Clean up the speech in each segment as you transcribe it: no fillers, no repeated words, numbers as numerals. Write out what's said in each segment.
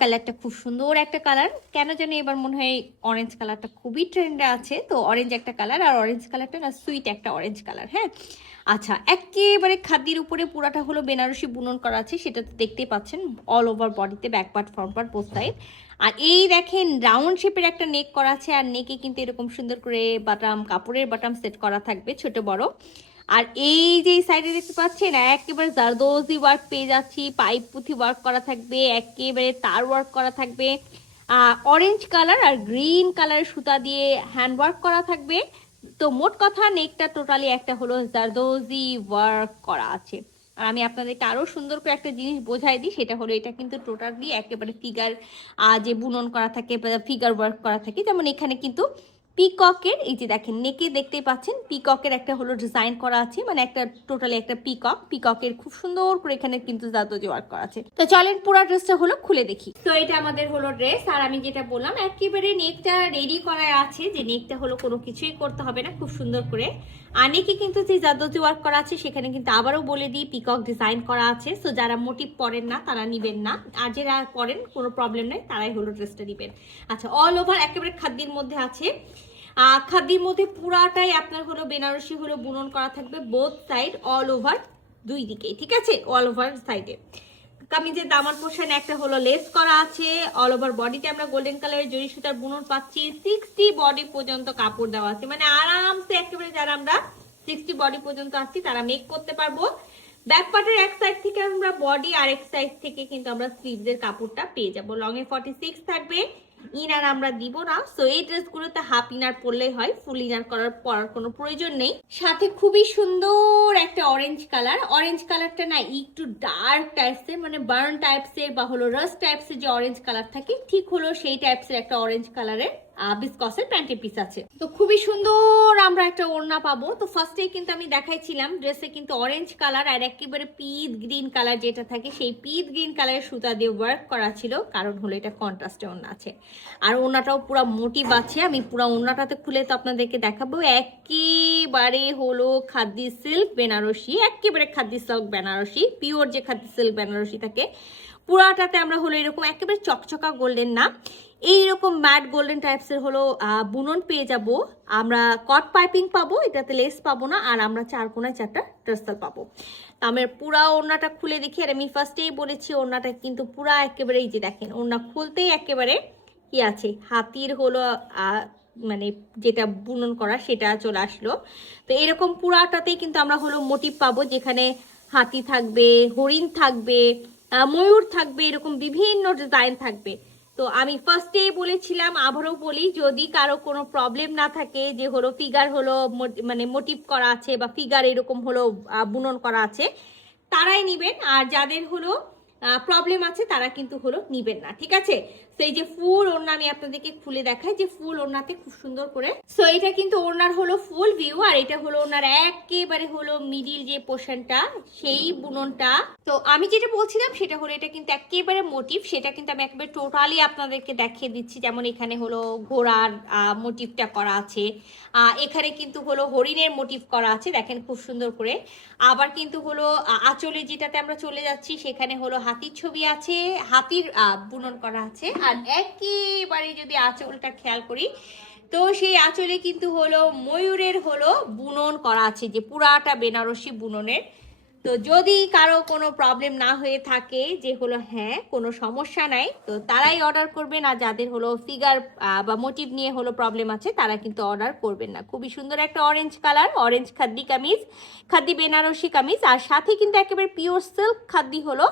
কালারটা খুব সুন্দর একটা কালার। কেন জানি এবার মনে হয় অরেঞ্জ কালারটা খুবই ট্রেন্ডে আছে। তো অরেঞ্জ একটা কালার, আর অরেঞ্জ কালারটা না সুইট একটা অরেঞ্জ কালার। হ্যাঁ, আচ্ছা, একেবারে খাদির উপরে পুরাটা হলো বেনারসি বুনন করা আছে, সেটা তো দেখতেই পাচ্ছেন অল ওভার বডিতে, back part front part both side. আর এই দেখেন রাউন্ড শেপের একটা নেক করা আছে, আর নেকে কিন্তু এরকম সুন্দর করে বাটাম, কাপড়ের বাটাম সেট করা থাকবে ছোট বড়। আর এই যে সাইডে দেখতে পাচ্ছেন একেবারে জারদোজি ওয়ার্ক পেয়ে যাচ্ছি, পাইপ পুঁথি ওয়ার্ক করা থাকবে, একেবারে তার ওয়ার্ক করা থাকবে, অরেঞ্জ কালার আর গ্রিন কালারের সুতা দিয়ে হ্যান্ড ওয়ার্ক করা থাকবে। তো মোট কথা নেকটা টোটালি একটা হলো জারদোজি ওয়ার্ক করা আছে। আর আমি আপনাদেরকে আরো সুন্দর করে একটা জিনিস বোঝাই দিই, সেটা হলো এটা কিন্তু টোটালি একেবারে ফিগার যে বুনন করা থাকে, ফিগার ওয়ার্ক করা থাকে। যেমন এখানে কিন্তু পিককের, এই যে দেখেন নেকে দেখতেই পাচ্ছেন পিককের একটা হলো ডিজাইন করা আছে, মানে একটা টোটালি একটা পিককের খুব সুন্দর করে এখানে কিন্তু জাদুজি ওয়ার্ক করা আছে। তো চলেন পুরো ড্রেসটা হলো খুলে দেখি। তো এটা আমাদের হলো ড্রেস, আর আমি যেটা বললাম একেবারে নেকটা রেডি করা আছে, যে নেকটা হলো কোনো কিছুই করতে হবে না, খুব সুন্দর করে। আর নেকে কিন্তু যে জাদুজি ওয়ার্ক করা আছে সেখানে কিন্তু আবারও বলে দিই পিকক ডিজাইন করা আছে। সো যারা মোটিভ পরেন না তারা নিবেন না, আর যারা পরেন কোনো প্রবলেম নেই তারাই হলো ড্রেসটা নিবেন। আচ্ছা, অল ওভার একেবারে খাদ্যের মধ্যে আছে। খাদির মধ্যে পুরাটাই আপনার হলো বেনারসি হলো বুনন করা থাকবে বোথ সাইড, অল ওভার দুই দিকে, ঠিক আছে, অল ওভার সাইডে। কামিজের দামান পোর্শন একটা হলো লেস করা আছে, অল ওভার বডিতে আমরা গোল্ডেন কালারের জরি সুতার বুনন পাচ্ছি, 60 বডি পর্যন্ত কাপড় দেওয়া আছে, মানে আরামসে একেবারে যারা আমরা 60 বডি পর্যন্ত আসছি তারা মেক করতে পারবো। ব্যাক পার্টের এক সাইড থেকে আমরা বডি, আর এক সাইড থেকে কিন্তু আমরা স্লিভসের কাপড়টা পেয়ে যাবো। লং এ 46 থাকবে, ইনার আমরা দিব না। সো এই ড্রেসগুলোতে হাফ ইনার পরলেই হয়, ফুল ইনার পরার কোনো প্রয়োজন নেই। সাথে খুবই সুন্দর একটা অরেঞ্জ কালার, অরেঞ্জ কালারটা না একটু ডার্ক টাইপসের, মানে বার্ন টাইপসের বা হলো রাস্ট টাইপসের যে অরেঞ্জ কালার থাকে, ঠিক হলো সেই টাইপসের একটা অরেঞ্জ কালারের বিসকসের প্যান্টের পিস আছে। তো খুবই সুন্দর আমরা একটা ওড়না পাবো। তো ফার্স্টে কিন্তু আমি দেখাইছিলাম ড্রেসে কিন্তু অরেঞ্জ কালার আর একেবারে পিচ গ্রিন কালার যেটা থাকে সেই পিচ গ্রিন কালারের সুতা দিয়ে ওয়ার্ক করা ছিল, কারণ হলো এটা কন্ট্রাস্টে ওড়না আছে। আর ওড়নাটাও পুরো মোটিভ আছে, আমি পুরো ওড়নাটাতে খুলে তো আপনাদেরকে দেখাবো। একেবারে হলো খাদি সিল্ক বেনারসি, একেবারে খাদি সিল্ক বেনারসি, পিওর যে খাদি সিল্ক বেনারসি থাকে পুরাটাতে আমরা হলো এরকম একেবারে চকচকা গোল্ডেন না, এইরকম ম্যাট গোল্ডেন টাইপসের হলো বুনন পেয়ে যাব আমরা। কট পাইপিং পাবো, এটাতে লেস পাবো না, আর আমরা চার কোনায় চারটা টার্সেল পাবো। আমার পুরা ওড়নাটা খুলে দেখি, আর আমি ফার্স্টেই বলেছি ওড়নাটা কিন্তু পুরা একেবারে, এই যে দেখেন ওড়না খুলতেই একেবারে কি আছে হাতির হলো মানে যেটা বুনন করা সেটা চলে আসলো। তো এরকম পুরাটাতেই কিন্তু আমরা হলো মোটিভ পাবো, যেখানে হাতি থাকবে, হরিণ থাকবে, ময়ূর থাকবে, এরকম বিভিন্ন ডিজাইন থাকবে। তো আমি ফার্স্টেই বলেছিলাম, আবারও বলি, যদি কারো কোনো প্রবলেম না থাকে যে হলো ফিগার হলো মানে মোটিভ করা আছে বা ফিগার এরকম হলো বুনন করা আছে, তারাই নিবেন। আর যাদের হলো প্রবলেম আছে তারা কিন্তু হলো নিবেন না, ঠিক আছে। তো এই যে ফুল ওড়না আমি আপনাদেরকে খুলে দেখাই, যে ফুল ওড়নাতে খুব সুন্দর করে। সো এটা কিন্তু ওড়নার হলো ফুল ভিউ, আর এটা হলো ওড়নার একেবারে হলো মিডিল যে পোর্শনটা সেই বুননটা। তো আমি যেটা বলছিলাম সেটা হলো এটা কিন্তু একেবারে মোটিভ, সেটা কিন্তু আমি একেবারে টোটালি আপনাদেরকে দেখিয়ে দিচ্ছি। যেমন এখানে হলো ঘোড়ার মোটিভটা করা আছে, এখানে কিন্তু হলো হরিণের মোটিভ করা আছে, দেখেন খুব সুন্দর করে। আবার কিন্তু হলো আঁচলে যেটাতে আমরা চলে যাচ্ছি সেখানে হলো হাতির ছবি আছে, হাতির বুনন করা আছে। আর একেবারে যদি আঁচলটা খেয়াল করি তো সেই আঁচলে কিন্তু হলো ময়ূরের হলো বুনন করা আছে, যে পুরাটা বেনারসি বুননের। তো যদি কারো কোনো প্রবলেম না হয়ে থাকে যে হলো হ্যাঁ কোনো সমস্যা নাই, তো তারাই অর্ডার করবেন। আর যাদের হলো ফিগার বা মোটিভ নিয়ে হলো প্রবলেম আছে তারা কিন্তু অর্ডার করবেন না। খুবই সুন্দর একটা orange colour, orange খাদ্দি kameez, খাদ্দি Banarasi kameez, আর সাথে কিন্তু একেবারে পিওর সিল্ক খাদ্দি হলো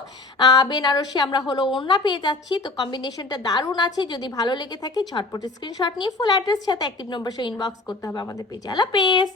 বেনারসি আমরা হলো ওড়না পেয়ে যাচ্ছি। তো কম্বিনেশনটা দারুণ আছে, যদি ভালো লেগে থাকে ঝটপট স্ক্রিনশট নিয়ে ফুল অ্যাড্রেস সাথে অ্যাক্টিভ নম্বর সহ ইনবক্স করতে হবে আমাদের পেজে। আল্লাহ হাফেজ।